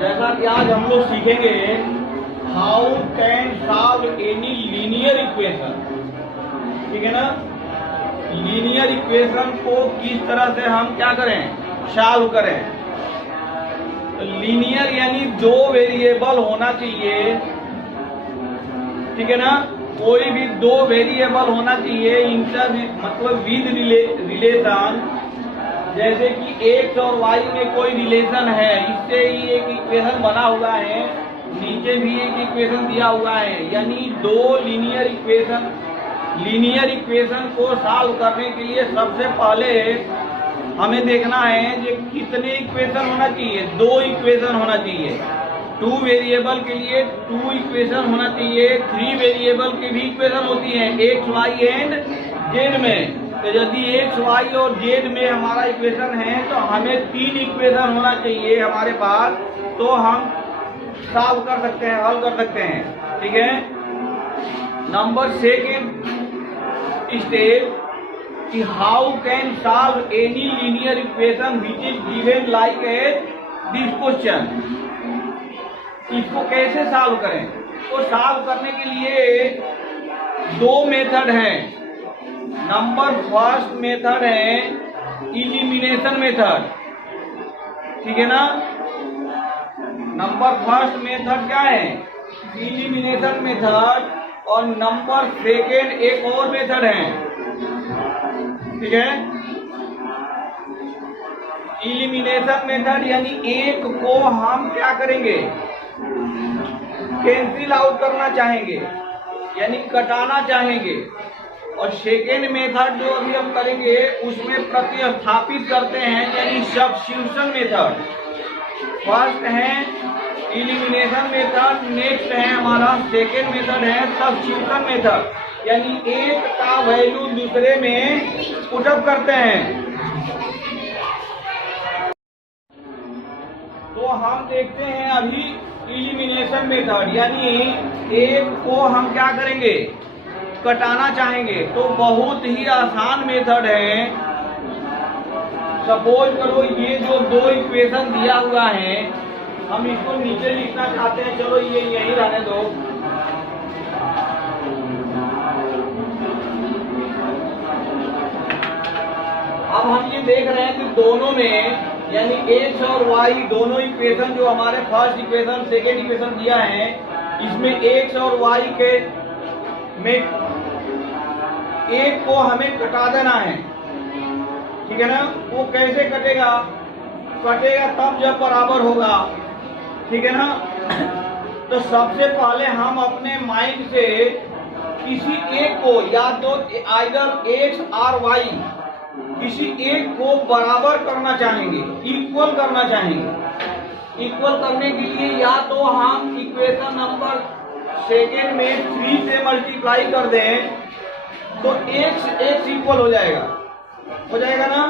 जैसा कि आज हम लोग सीखेंगे how can solve any linear equation, ठीक है ना। लीनियर इक्वेशन को किस तरह से हम क्या करें, सॉल्व करें। तो लीनियर यानी दो वेरिएबल होना चाहिए, ठीक है ना। कोई भी दो वेरिएबल होना चाहिए इंटर मतलब विद रिलेशन, जैसे कि एक्स और वाई में कोई रिलेशन है, इससे ही एक इक्वेशन बना हुआ है, नीचे भी एक इक्वेशन दिया हुआ है। यानी दो लीनियर इक्वेशन को सॉल्व करने के लिए सबसे पहले हमें देखना है कि कितने इक्वेशन होना चाहिए। दो इक्वेशन होना चाहिए। टू वेरिएबल के लिए टू इक्वेशन होना चाहिए। थ्री वेरिएबल की भी इक्वेशन होती है एक्स वाई एंड जेड में। तो यदि एक्स वाई और जेड में हमारा इक्वेशन है तो हमें तीन इक्वेशन होना चाहिए हमारे पास, तो हम सॉल्व कर सकते हैं, हल कर सकते हैं, ठीक है। नंबर सेकेंड स्टेप कि how can solve any linear equation which is given like this question. इसको कैसे सॉल्व करें। तो सॉल्व करने के लिए दो मेथड हैं। नंबर फर्स्ट मेथड है इलिमिनेशन मेथड, ठीक है ना। नंबर फर्स्ट मेथड क्या है, इलिमिनेशन मेथड। और नंबर सेकेंड एक और मेथड है, ठीक है। इलिमिनेशन मेथड यानी एक को हम क्या करेंगे, कैंसिल आउट करना चाहेंगे, यानी कटाना चाहेंगे। और सेकेंड मेथड जो अभी हम करेंगे उसमें प्रतिस्थापित करते हैं, यानी सब्स्टिट्यूशन मेथड। फर्स्ट है इलिमिनेशन मेथड, नेक्स्ट है हमारा सेकेंड मेथड है सब्स्टिट्यूशन मेथड, यानी एक का वैल्यू दूसरे में पुटअप करते हैं। तो हम देखते हैं अभी इलिमिनेशन मेथड, यानी एक को हम क्या करेंगे, कटाना चाहेंगे। तो बहुत ही आसान मेथड है। सपोज करो ये जो दो इक्वेशन दिया हुआ है, हम इसको नीचे लिखना चाहते हैं, चलो ये यही रहने दो। अब हम ये देख रहे हैं कि दोनों में यानी एक्स और वाई दोनों इक्वेशन जो हमारे फर्स्ट इक्वेशन सेकेंड इक्वेशन दिया है, इसमें एक्स और वाई के में एक को हमें कटा देना है, ठीक है ना। वो कैसे कटेगा, कटेगा तब जब बराबर होगा, ठीक है ना। तो सबसे पहले हम अपने माइंड से किसी एक को, या तो आइदर एक्स और वाई, किसी एक को बराबर करना चाहेंगे, इक्वल करना चाहेंगे। इक्वल करने के लिए या तो हम इक्वेशन नंबर सेकेंड में 3 से मल्टीप्लाई कर दें तो x इक्वल हो जाएगा ना।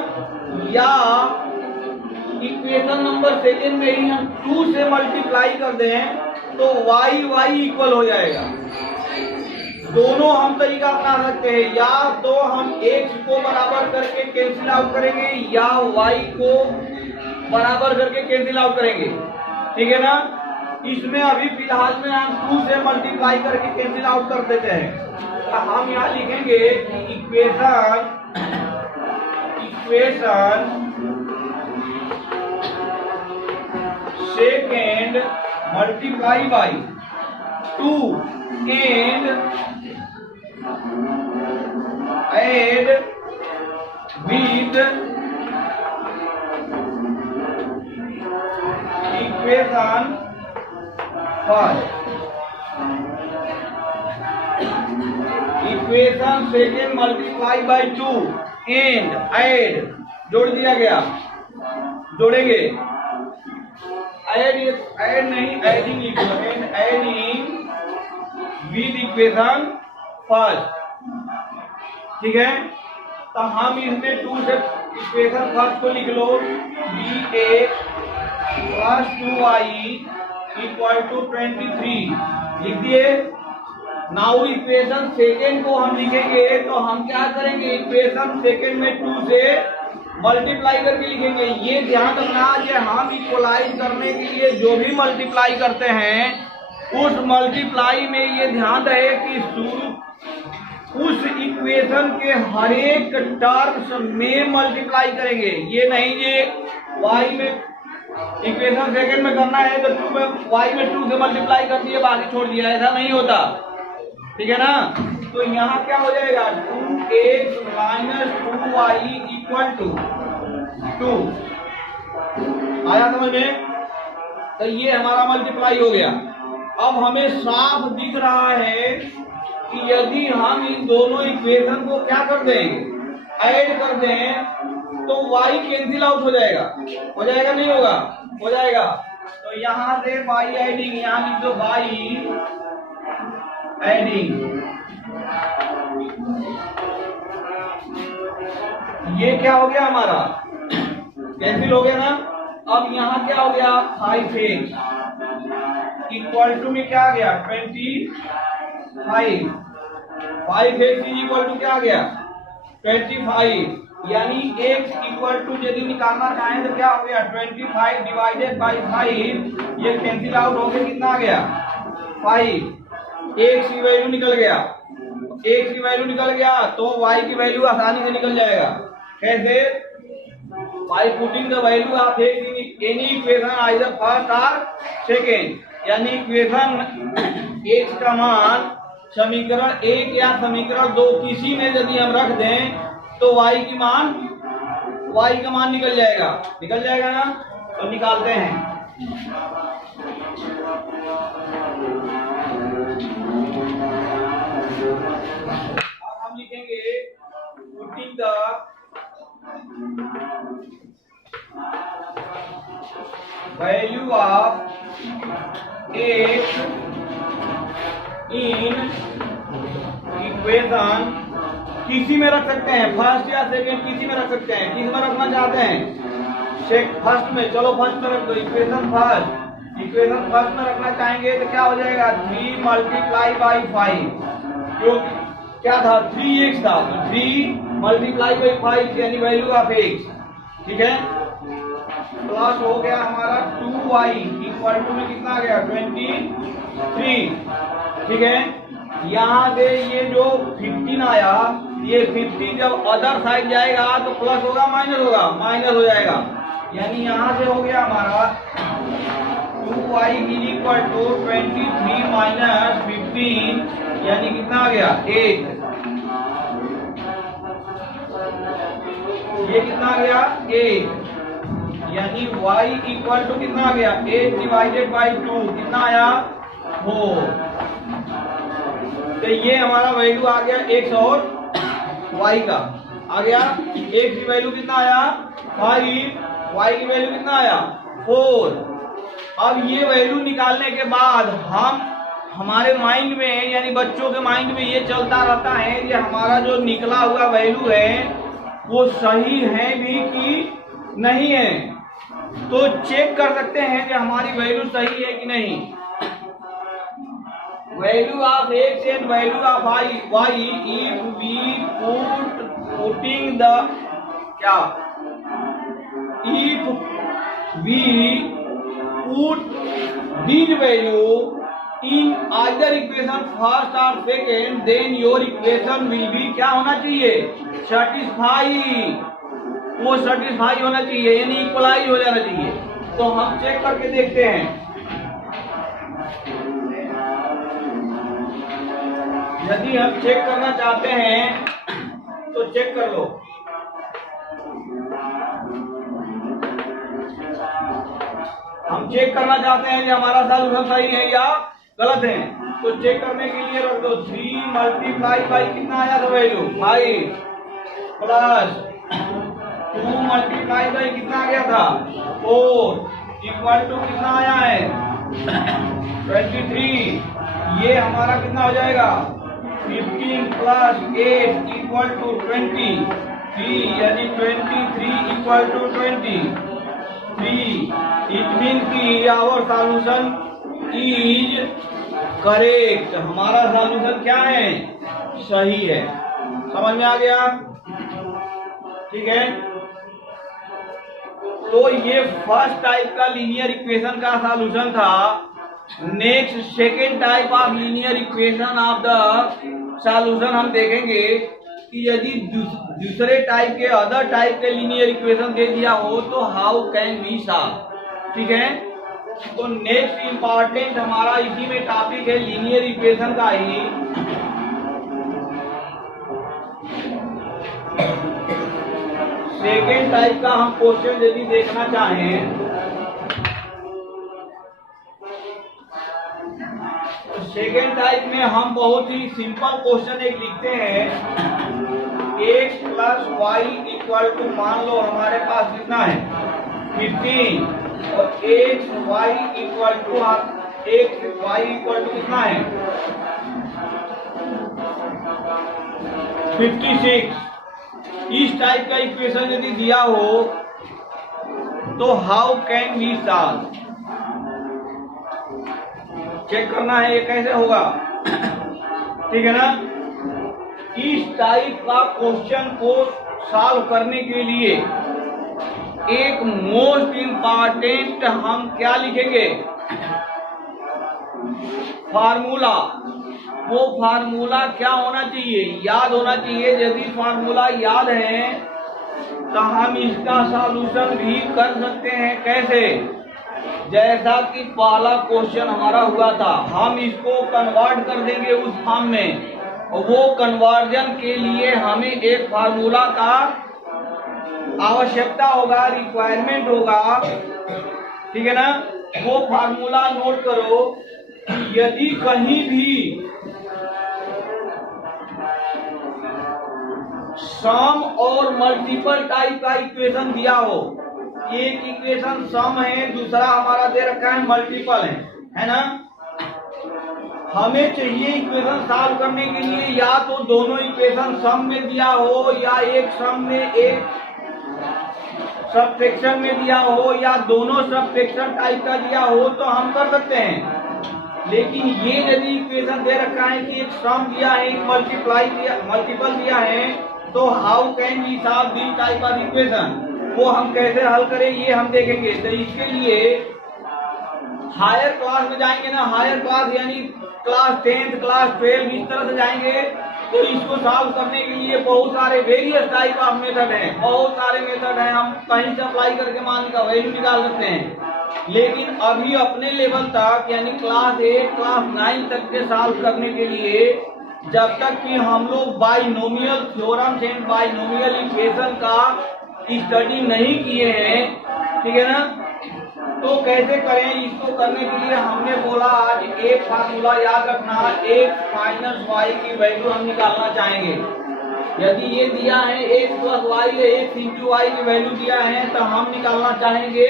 या इक्वेशन नंबर सेकेंड में ही हम 2 से मल्टीप्लाई कर दें तो y इक्वल हो जाएगा। दोनों हम तरीका अपना सकते हैं, या तो हम x को बराबर करके कैंसिल आउट करेंगे या y को बराबर करके कैंसिल आउट करेंगे, ठीक है ना। इसमें अभी फिलहाल में हम 2 से मल्टीप्लाई करके कैंसिल आउट कर देते हैं। तो हम यहाँ लिखेंगे कि equation second multiply by 2 and add with equation first. Equation second multiply by 2 and add जोड़ दिया गया, जोड़ेंगे। ऐड नहीं, एडिंग लिखो, and adding with equation first, ठीक है। तो हम इसमें 2 से इक्वेशन फर्स्ट को लिख लो, B A plus 2y equal to 23 लिख दिए। नाउ इक्वेशन सेकेंड को हम लिखेंगे तो हम क्या करेंगे, इक्वेशन सेकेंड में 2 से मल्टीप्लाई करके लिखेंगे। ये ध्यान रखना कि हम इक्वलाइज करने के लिए जो भी मल्टीप्लाई करते हैं उस मल्टीप्लाई में ये ध्यान रहे कि शुरू उस इक्वेशन के हर एक टर्म्स में मल्टीप्लाई करेंगे। ये नहीं ये y में इक्वेशन सेकंड में करना है तो 2 में y में 2 से मल्टीप्लाई कर दिया बाकी छोड़ दिया, ऐसा नहीं होता, ठीक है ना। तो यहाँ क्या हो जाएगा 2x minus 2y equal to 2। आया समझ में? तो ये हमारा मल्टीप्लाई हो गया। अब हमें साफ दिख रहा है कि यदि हम इन दोनों इक्वेशन को क्या कर दें, ऐड कर दें, तो y कैंसिल आउट हो जाएगा। हो जाएगा नहीं होगा? हो जाएगा। तो यहाँ से y एडिंग, यहाँ लिख दो y एडिंग, ये क्या हो गया हमारा कैंसिल हो गया ना। अब यहाँ क्या हो गया 5x इक्वल टू में क्या आ गया 25। 5x इक्वल टू क्या आ गया 25, यानी x इक्वल टू यदि निकालना चाहें तो क्या हो गया 25 डिवाइडेड बाई 5, ये कैंसिल आउट हो गया, कितना आ गया 5। x की वैल्यू निकल गया, x की वैल्यू निकल गया तो y की वैल्यू आसानी से निकल जाएगा। कैसे? By putting the value of x in any equation either first और सेकेंड, यानी इक्वेशन x का मान समीकरण 1 या समीकरण 2 किसी में यदि हम रख दें तो y का मान निकल जाएगा ना। तो निकालते हैं। अब हम लिखेंगे putting the value of x in equation, किसी में रख सकते हैं फर्स्ट या सेकेंड, किसी में रख सकते हैं। किस में रखना चाहते हैं फर्स्ट में, चलो फर्स्ट में रख दो। इक्वेशन फर्स्ट में रखना चाहेंगे तो क्या हो जाएगा 3 मल्टीप्लाई बाई 5, क्योंकि क्या था 3x था तो 3 मल्टीप्लाई बाई 5 यानी वैल्यू ऑफ x, ठीक है। प्लस हो गया हमारा 2y इक्वल टू में कितना आ गया 23, ठीक है। यहाँ से ये जो 15 आया, ये 15 जब अदर साइड जाएगा तो प्लस होगा माइनस होगा, माइनस हो जाएगा, यानी यहाँ से हो गया हमारा 2y इक्वल टू 23 माइनस 15, यानी कितना आ गया 8। ये कितना आ गया 8, यानी y इक्वल टू कितना आ गया 8 डिवाइडेड बाई 2, कितना आया 4। तो ये हमारा वैल्यू आ गया x और y का आ गया। x की वैल्यू कितना आया 5, y की वैल्यू कितना आया 4। अब ये वैल्यू निकालने के बाद हमारे माइंड में यानी बच्चों के माइंड में ये चलता रहता है कि हमारा जो निकला हुआ वैल्यू है वो सही है भी कि नहीं है। तो चेक कर सकते हैं कि हमारी वैल्यू सही है कि नहीं। Value of x and value of y if we putting the क्या if we put these value in either equation first or second then your equation will be क्या होना चाहिए satisfy, वो satisfy होना चाहिए यानी इक्वलाइज हो जाना चाहिए। तो हम चेक करके देखते हैं। यदि हम चेक करना चाहते हैं तो चेक कर लो। हम चेक करना चाहते हैं कि हमारा सॉल्यूशन सही है या गलत है, तो चेक करने के लिए रख दो 3 मल्टीप्लाई बाई कितना आया था वैल्यू 5 प्लस 2 मल्टीप्लाई बाई कितना आ गया था 4 इक्वल टू कितना आया है 23। ये हमारा कितना हो जाएगा 15 प्लस 8 इक्वल टू 23, यानी 23 इक्वल टू 23। इट मीन की आवर सॉल्यूशन इज करेक्ट, हमारा सॉल्यूशन क्या है सही है। समझ में आ गया? ठीक है। तो ये फर्स्ट टाइप का लीनियर इक्वेशन का सॉल्यूशन था। Next second type of linear equation of the solution हम देखेंगे कि यदि दूसरे टाइप के अदर टाइप के लीनियर इक्वेशन दे दिया हो तो हाउ कैन वी सॉल्व। ठीक है, तो नेक्स्ट इंपॉर्टेंट हमारा इसी में टॉपिक है लीनियर इक्वेशन का ही। सेकेंड टाइप का हम क्वेश्चन यदि देखना चाहें तो सेकेंड टाइप में हम बहुत ही सिंपल क्वेश्चन एक लिखते हैं। x plus Y equal to, मान लो हमारे पास कितना है 15 और x वाई इक्वल टू कितना है 56। इस टाइप का इक्वेशन यदि दिया हो तो how can we solve. Check करना है ये कैसे होगा। ठीक है ना। इस टाइप का क्वेश्चन को सॉल्व करने के लिए एक मोस्ट इंपॉर्टेंट हम क्या लिखेंगे, फार्मूला। वो फार्मूला क्या होना चाहिए, याद होना चाहिए। यदि फार्मूला याद है तो हम इसका सॉल्यूशन भी कर सकते हैं। कैसे, जैसा कि पहला क्वेश्चन हमारा हुआ था, हम इसको कन्वर्ट कर देंगे उस फॉर्म में। वो कन्वर्जन के लिए हमें एक फार्मूला का आवश्यकता होगा, रिक्वायरमेंट होगा। ठीक है ना। वो फार्मूला नोट करो। यदि कहीं भी सम और मल्टीपल टाइप का इक्वेशन दिया हो, एक इक्वेशन सम है, दूसरा हमारा दे रखा है मल्टीपल है ना। हमें चाहिए इक्वेशन सॉल्व करने के लिए या तो दोनों इक्वेशन सम में दिया हो या एक सम में एक सबट्रैक्शन में दिया हो या दोनों सबट्रैक्शन टाइप का दिया हो तो हम कर सकते हैं। लेकिन ये यदि इक्वेशन दे रखा है कि एक सम दिया है, एक मल्टीपल दिया है, तो how can we solve this type of equation, वो हम कैसे हल करें ये हम देखेंगे। तो इसके लिए हायर क्लास में जाएंगे ना, हायर क्लास यानी क्लास 10th क्लास 12 इस तरह से जाएंगे तो इसको सॉल्व करने के लिए बहुत सारे वेरियस टाइप ऑफ मेथड हैं, बहुत सारे मेथड हैं। हम कहीं से अप्लाई करके मान का वैल्यू निकाल सकते हैं। लेकिन अभी अपने लेवल तक यानी क्लास 8 क्लास 9 तक के सॉल्व करने के लिए जब तक कि हम लोग binomial theorems and binomial equation का स्टडी नहीं किए हैं, ठीक है ना, तो कैसे करें। इसको करने के लिए हमने बोला आज एक फार्मूला याद रखना, x माइनस वाई की वैल्यू हम निकालना चाहेंगे। यदि ये दिया है x प्लस वाई है, x इंटू वाई की वैल्यू दिया है तो हम निकालना चाहेंगे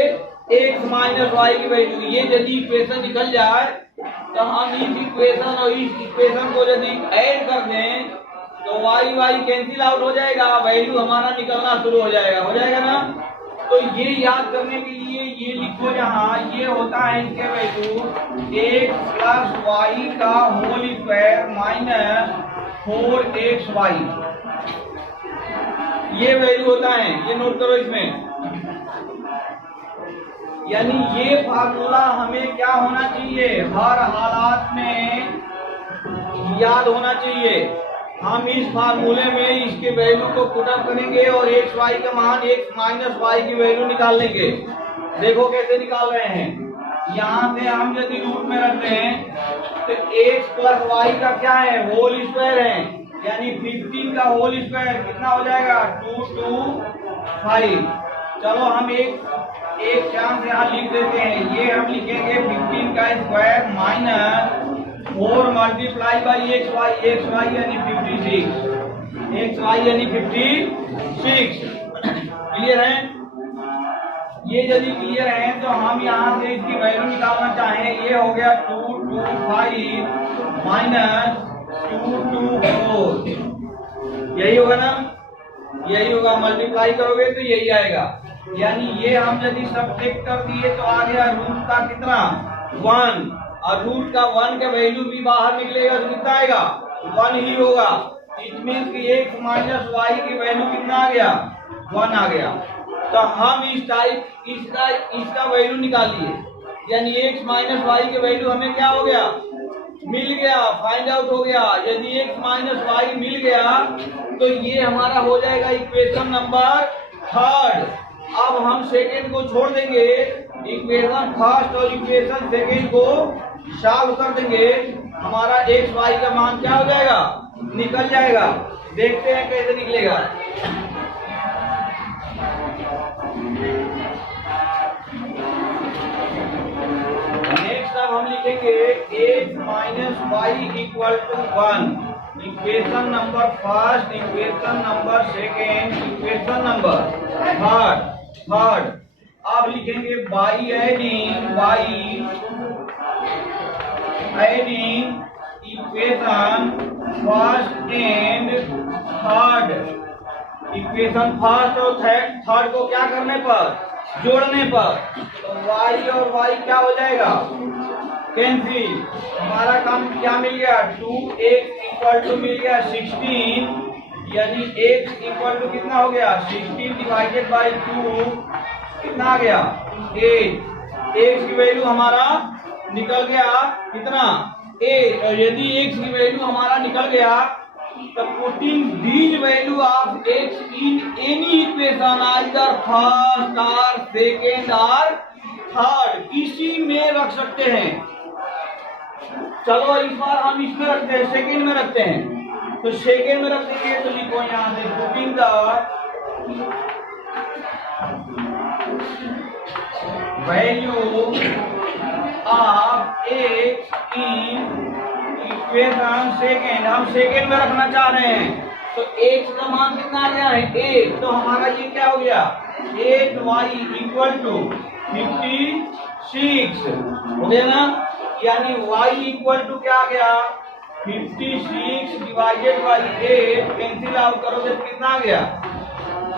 x माइनस वाई की वैल्यू। ये यदि इक्वेशन निकल जाए तो हम इस इक्वेशन और इस इक्वेशन को यदि ऐड कर दें तो वाई वाई कैंसिल आउट हो जाएगा, वैल्यू हमारा निकलना शुरू हो जाएगा ना। तो ये याद करने के लिए ये लिखो यहाँ, ये होता है इसके वैल्यू x प्लस वाई का होल स्क्वायर माइनस 4xy, ये वैल्यू होता है। ये नोट करो इसमें। यानी ये फार्मूला हमें क्या होना चाहिए, हर हालात में याद होना चाहिए। हम इस फार्मूले में इसके वैल्यू को पुट अप करेंगे और एक्स वाई का मान x माइनस वाई की वैल्यू निकाल लेंगे। देखो कैसे निकाल रहे हैं। यहाँ से हम यदि रूट में रख दें तो x प्लस वाई का क्या है, होल स्क्वायर है, यानी 15 का होल स्क्वायर कितना हो जाएगा 225। चलो हम एक चांस यहाँ लिख देते हैं। ये हम लिखेंगे 15 का square minus 4 multiply by X Y यानी 56, एक्स वाई यानी 56। क्लियर है। ये यदि क्लियर है तो हम यहाँ से इसकी वैल्यू निकालना चाहें, ये हो गया 225 माइनस 224, यही होगा ना, यही होगा। मल्टीप्लाई करोगे तो यही आएगा। यानी ये हम यदि सब्ट्रैक्ट कर दिए तो आ गया रूट का कितना 1, और रूट का 1 का वैल्यू भी बाहर निकलेगा तो कितना आएगा 1 ही होगा। इट मीन्स कि x माइनस वाई की वैल्यू कितना आ गया 1 आ गया। तो हम इस टाइप इसका वैल्यू निकालिए, यानी x माइनस वाई के वैल्यू हमें क्या हो गया, मिल गया, फाइंड आउट हो गया। यदि x माइनस वाई मिल गया तो ये हमारा हो जाएगा इक्वेशन नंबर थर्ड। अब हम सेकेंड को छोड़ देंगे, इक्वेशन फर्स्ट और इक्वेशन सेकेंड को सॉल्व कर देंगे, हमारा x वाई का मान क्या हो जाएगा, निकल जाएगा। देखते हैं कैसे निकलेगा। नेक्स्ट अब हम लिखेंगे x minus Y equal to 1, equation number first, equation number second, equation number third. अब लिखेंगे by adding equation first and third. Equation first और थर्ड को क्या करने पर, जोड़ने पर, तो y और y क्या हो जाएगा, कैंसिल। हमारा काम क्या मिल गया, 2x इक्वल टू मिल गया 16, यानी x इक्वल टू कितना हो गया, 16 डिवाइडेड बाई 2 कितना आ गया, 8। x की वैल्यू हमारा निकल गया कितना, 8। और यदि x की वैल्यू हमारा निकल गया तो putting these value of x in any equation either first और सेकेंड और थर्ड, किसी में रख सकते हैं। चलो इस बार हम इसमें रखते हैं, सेकेंड में रखते हैं। तो सेकेंड में रख देंगे तो लिखो यहां से putting the value of x in equation second, हम सेकेंड में रखना चाह रहे हैं। तो x का मान कितना आ गया है, 8। तो हमारा ये क्या हो गया, 8y इक्वल टू 56 हो गया ना, यानी y इक्वल टू क्या आ गया, 56 डिवाइडेड बाई 8, कैंसिल आउट करोगे तो कितना आ गया,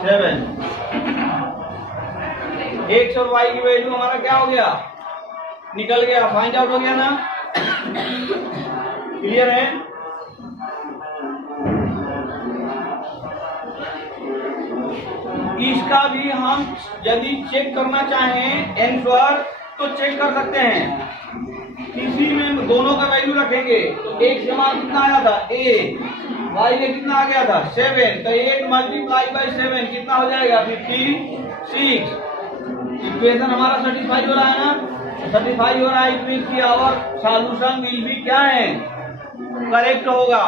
7। x और y की वैल्यू हमारा क्या हो गया, निकल गया, फाइंड आउट हो गया ना। क्लियर है। इसका भी हम यदि चेक करना चाहें आंसर तो चेक कर सकते हैं। किसी में दोनों का वैल्यू रखेंगे तो x का मान कितना आया था, 8, y में कितना आ गया था, 7। तो 8 मल्टीप्लाई बाई 7 कितना हो जाएगा, 56। इक्वेशन हमारा सेटिस्फाई हो रहा है ना, सेटिस्फाई हो रहा है। इक्वेशन और सॉल्यूशन विल भी क्या है, करेक्ट होगा।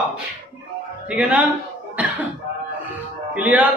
ठीक है ना, क्लियर।